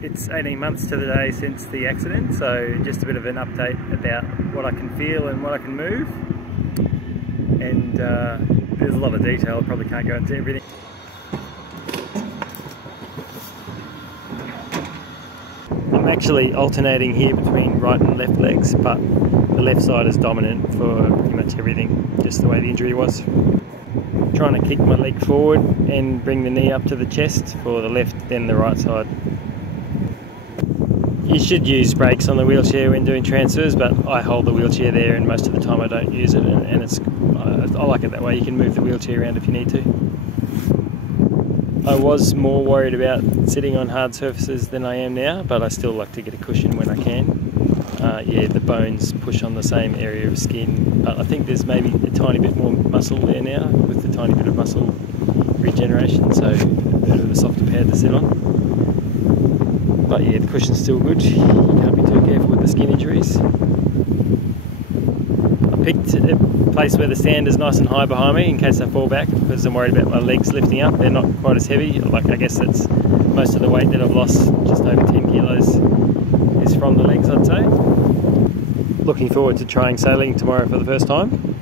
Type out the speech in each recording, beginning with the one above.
It's 18 months to the day since the accident, so just a bit of an update about what I can feel and what I can move. And there's a lot of detail, I probably can't go into everything. I'm actually alternating here between right and left legs, but the left side is dominant for pretty much everything, just the way the injury was. Trying to kick my leg forward and bring the knee up to the chest for the left, then the right side. You should use brakes on the wheelchair when doing transfers, but I hold the wheelchair there and most of the time I don't use it, and I like it that way. You can move the wheelchair around if you need to. I was more worried about sitting on hard surfaces than I am now, but I still like to get a cushion when I can. Yeah, the bones push on the same area of skin, but I think there's maybe a tiny bit more muscle there now with the tiny bit of muscle regeneration, so a bit of a softer pad to sit on. But yeah, the cushion's still good. You can't be too careful with the skin injuries. I picked a place where the sand is nice and high behind me in case I fall back, because I'm worried about my legs lifting up. They're not quite as heavy. Like, I guess that's most of the weight that I've lost, just over 10 kilos, is from the legs, I'd say. Looking forward to trying sailing tomorrow for the first time.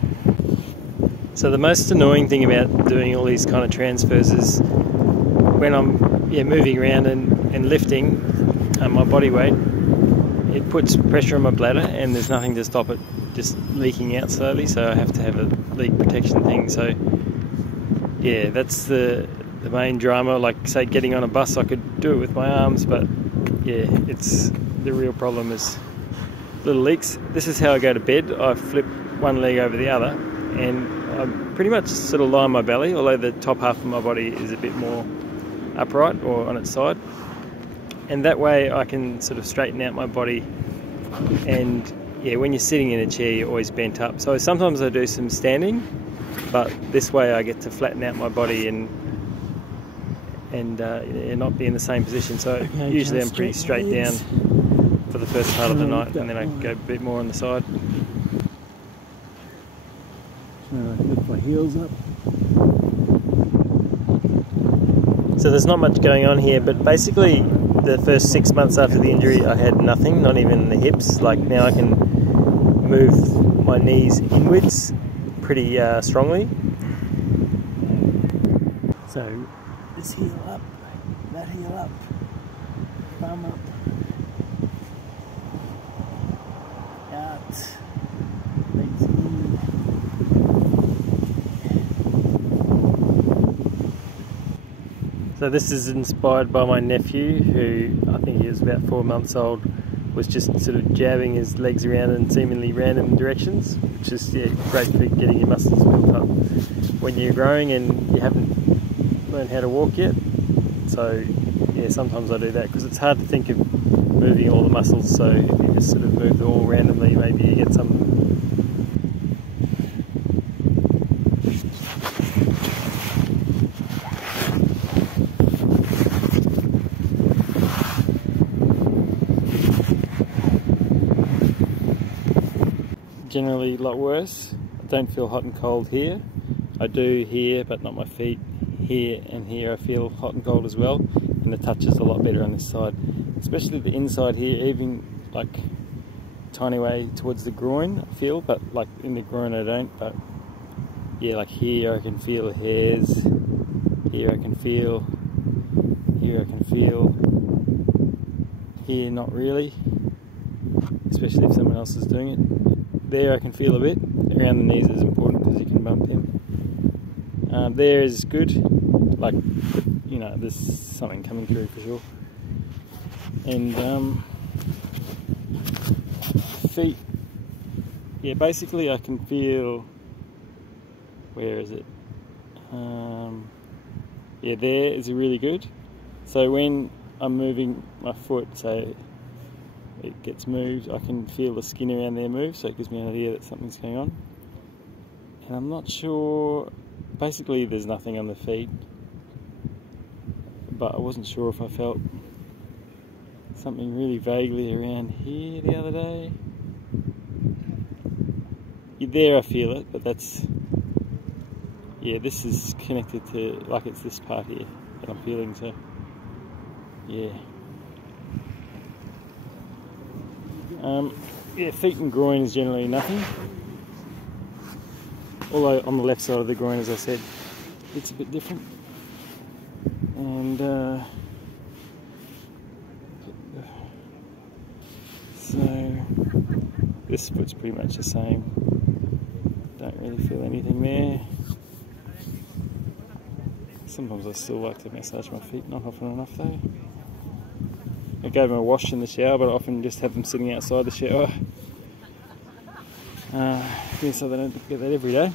So the most annoying thing about doing all these kind of transfers is when I'm moving around and lifting my body weight, it puts pressure on my bladder and there's nothing to stop it just leaking out slowly, so I have to have a leak protection thing. So yeah, that's the main drama. Like, say, getting on a bus, I could do it with my arms, but yeah, it's the real problem is little leaks. This is how I go to bed. I flip one leg over the other and I pretty much sort of lie on my belly, although the top half of my body is a bit more upright or on its side, and that way I can sort of straighten out my body. And yeah, when you're sitting in a chair you're always bent up, so sometimes I do some standing, but this way I get to flatten out my body and not be in the same position. So okay, usually I'm pretty straight down for the first part of the night, and then I go a bit more on the side. Lift my heels up. So there's not much going on here, but basically the first 6 months after the injury I had nothing, not even the hips. Like, now I can move my knees inwards pretty strongly. So this heel up, that heel up, thumb up, out, legs in. So this is inspired by my nephew, who I think he was about 4 months old, was just sort of jabbing his legs around in seemingly random directions, which is great for getting your muscles built up when you're growing and you haven't learned how to walk yet. So yeah, sometimes I do that because it's hard to think of moving all the muscles, so if you just sort of move them all randomly, maybe you get some. Generally a lot worse. I don't feel hot and cold here. I do here, but not my feet. Here and here I feel hot and cold as well, and the touch is a lot better on this side, especially the inside here, even like tiny way towards the groin I feel, but like in the groin I don't. But yeah, like here I can feel hairs, here I can feel, here I can feel, here not really, especially if someone else is doing it. There I can feel a bit. Around the knees is important because you can bump them. There is good, like, you know, there's something coming through for sure. And feet, yeah, basically I can feel, where is it? Yeah, there is really good. So when I'm moving my foot, so it gets moved, I can feel the skin around there move, so it gives me an idea that something's going on. And I'm not sure, basically there's nothing on the feet, but I wasn't sure if I felt something really vaguely around here the other day. There I feel it, but that's, yeah, this is connected to, like, it's this part here that I'm feeling, so yeah. Yeah, feet and groin is generally nothing. Although on the left side of the groin, as I said, it's a bit different. And so this foot's pretty much the same. Don't really feel anything there. Sometimes I still like to massage my feet, not often enough though. I gave them a wash in the shower, but I often just have them sitting outside the shower. Yeah, so they don't get that every day.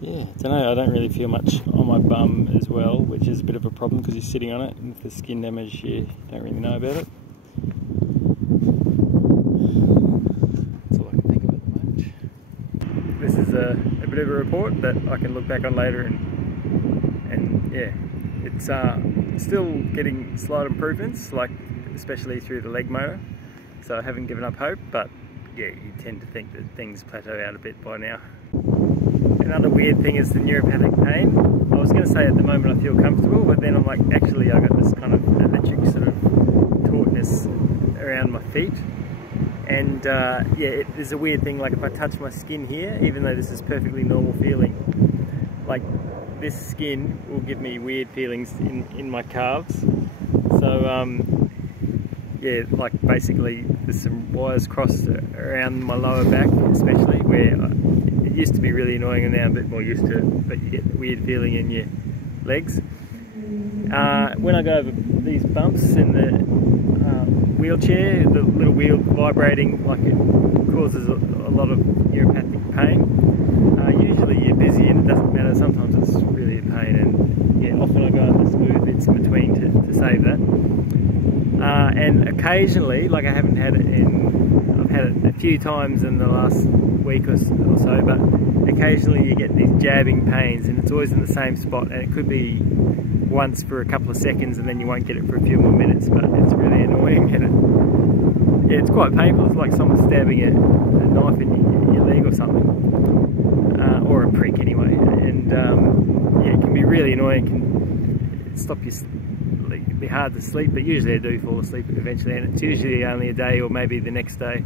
Yeah, I don't really feel much on my bum as well, which is a bit of a problem because you're sitting on it, and if there's skin damage, you don't really know about it. That's all I can think of at the moment. This is a bit of a report that I can look back on later, and yeah, it's still getting slight improvements, like especially through the leg motor. So I haven't given up hope, but yeah, you tend to think that things plateau out a bit by now. Another weird thing is the neuropathic pain. I was going to say at the moment I feel comfortable, but then I'm like, actually I got this kind of electric sort of tautness around my feet. And yeah, there's a weird thing, like if I touch my skin here, even though this is perfectly normal feeling, like this skin will give me weird feelings in my calves. So yeah, like basically there's some wires crossed around my lower back, especially where it used to be really annoying and now I'm a bit more used to it, but you get the weird feeling in your legs. When I go over these bumps in the wheelchair, the little wheel vibrating, like it causes a lot of neuropathic pain. Usually you're busy and it doesn't matter, sometimes it's really a pain, and yeah, often I go on the smooth bits in between to save that. And occasionally, like I haven't had it I've had it a few times in the last week or so, but occasionally you get these jabbing pains and it's always in the same spot, and it could be once for a couple of seconds and then you won't get it for a few more minutes, but it's really annoying, and yeah, it's quite painful. It's like someone stabbing a knife in your leg or something, or a prick anyway, and yeah, it can be really annoying. It can stop you, it'd be hard to sleep, but usually I do fall asleep eventually, and it's usually only a day or maybe the next day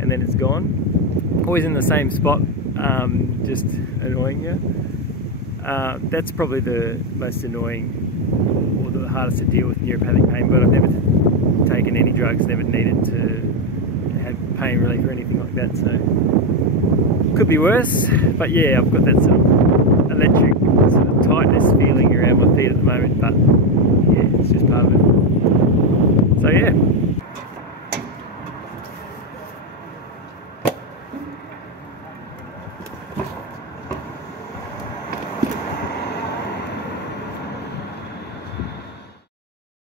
and then it's gone. Always in the same spot, just annoying you. That's probably the most annoying or the hardest to deal with neuropathic pain, but I've never taken any drugs, never needed to have pain relief or anything like that, so could be worse. But yeah, I've got that sort of electric sort of tightness feeling around my feet at the moment, but yeah, it's just part of it.